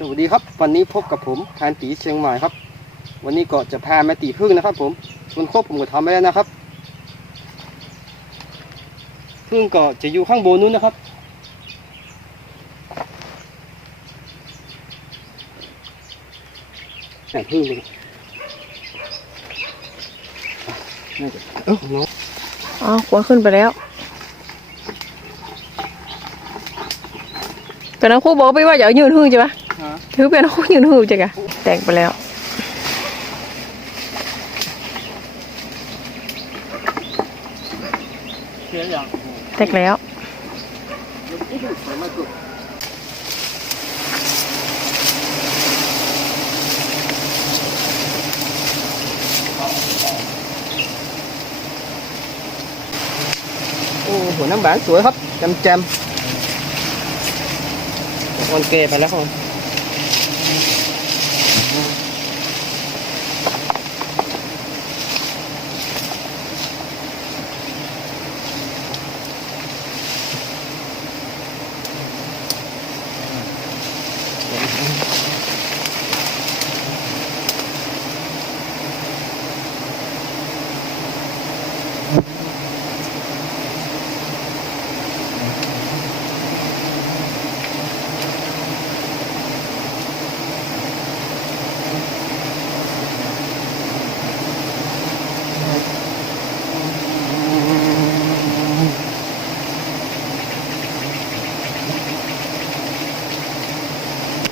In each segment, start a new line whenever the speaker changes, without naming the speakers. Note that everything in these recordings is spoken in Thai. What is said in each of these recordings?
สวัสดีครับ วันนี้พบกับผมทานตีเชียงใหม่ครับ วันนี้ก็จะพามาตีพึ่งนะครับ ผมส่วนครบผมก็ทำไปแล้วนะครับพึ่งก็จะอยู่ข้างบนนู้นนะครับ แต่พึ่งเลยน่าจะเออน้อง
อ๋อควรขึ้นไปแล้วแต่นักครูบอกไปว่าอย่ายืนหื้อใช่ปะ
ฮะ
ถือเป็นนักครูยืนหื้อจ้ะกะแต่งไปแล้ว
เสียอย่าง
แต่งแล้ว
สวยมากเลยโอ้หัวน้ำบานสวยครับแจมแจมออนเกไปแล้วครับ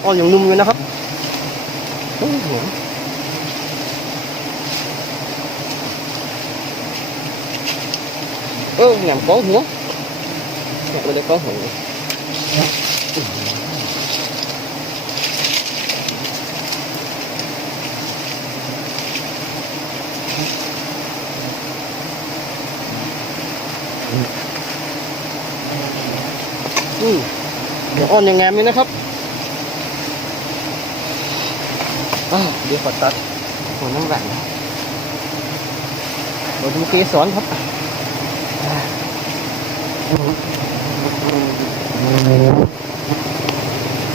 อ่อนอย่างนุ่มเลยนะครับโอ้โหเออ nhằm có หัว nhặt bên đây có หัวอืมเดี๋ยวอ่อนอย่างงามเลยนะครับ อ้าวเดี๋ยวขอตัดหัวน้ำแหวนมาดูเกสรครับ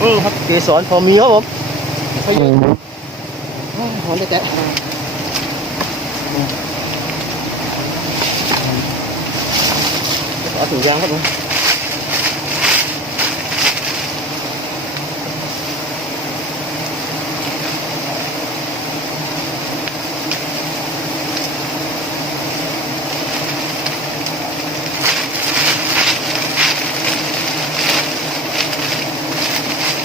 อืมครับเกสรพอมีครับผมพออยู่อ้าวหอมแตะๆขอถุงยางครับผม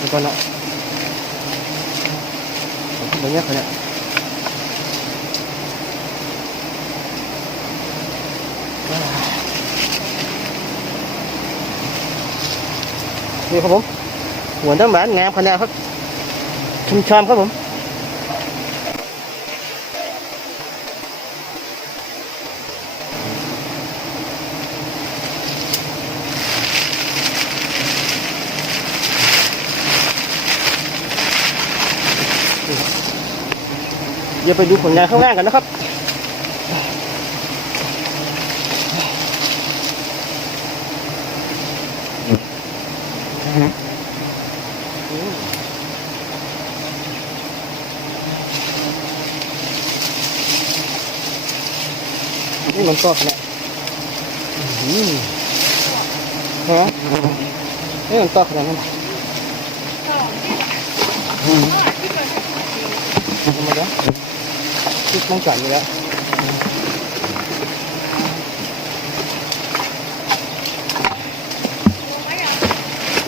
ดูก่อนละเดี๋ยวนี้เขาเนี่ยนี่ครับผมหัวน้ำหวานงามขนาดครับชุมชอมครับผม ดี๋ยวไปดูผลงานข้างล่างกันนะครับนี่มันก็ขนาดอืมฮะนี่มันก็ขนาดนั้นอืมธรรมดา คิดต้องฉันอยู่แล้ว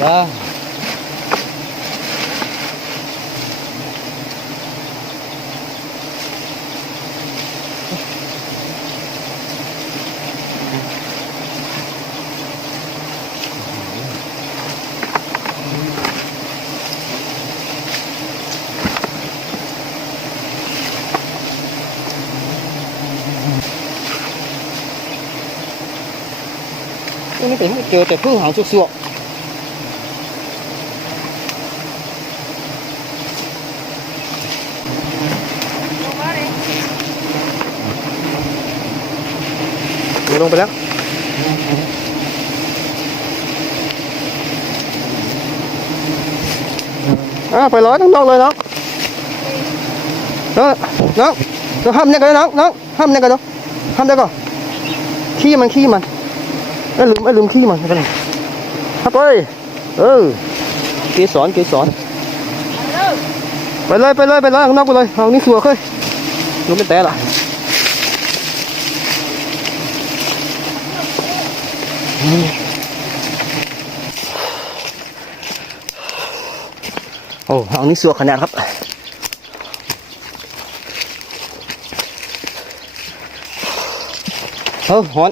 จ้าวนี้เป็นเจอแต่พึ่งหางสุกๆลงไปแล้วอ่าไปร้อยน้องๆเลยน้องน้องน้องห้ามเนี่ยกันน้องน้องห้ามเนี่ยกันน้องห้ามได้ก่อนขี้มันขี้มัน ไอ้ลืมไอ้ลืมขี้มันไปเลยครับไปเออเกสรเกสรไปเลยไปเลยไปเลยข้างนอกไปเลยเอานี่สัวเคยลงเป็นแต่ละโอ้เอานี่สัวขนาดครับเออหอน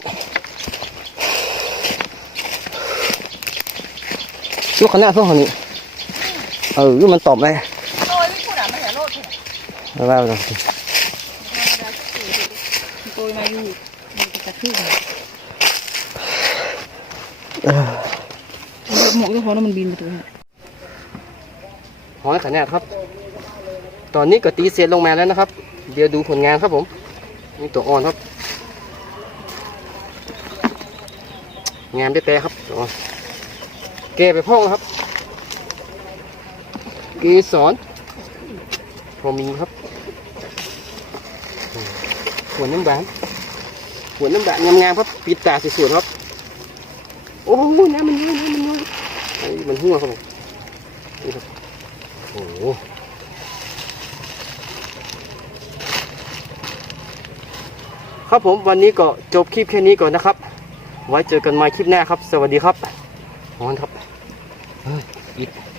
ลูกขนาดพวกเขานี่เออลูกมันตอบเลย
โอ้ยไม่พูดอะไม่อย่าโลด
ไม่ว่าหรอก
โอ้ยมาอยู่มันจะกระทืบ
เออ
หมวกเจ้าของนั้นมันบินไปตัวนี้
หอนขนาดครับ ตอนนี้ก็ตีเสร็จลงมาแล้วนะครับ เดี๋ยวดูผลงานครับผมนี่ตัวอ่อนครับ งานได้แต่ครับตัวอ่อนแกไปพ่องครับเกสรพอมีครับหัวน้ำบานหัวน้ำบานงามๆครับปิดตาสวยๆครับ โอ้โหน้ำมันน้อยน้ำมันน้อยไอ้มันหัวครับผมนี่ครับโอ้โหครับผมวันนี้ก็จบคลิปแค่นี้ก่อนนะครับ ไว้เจอกันใหม่คลิปหน้าครับ สวัสดีครับฮอนครับ เฮ้ยอีก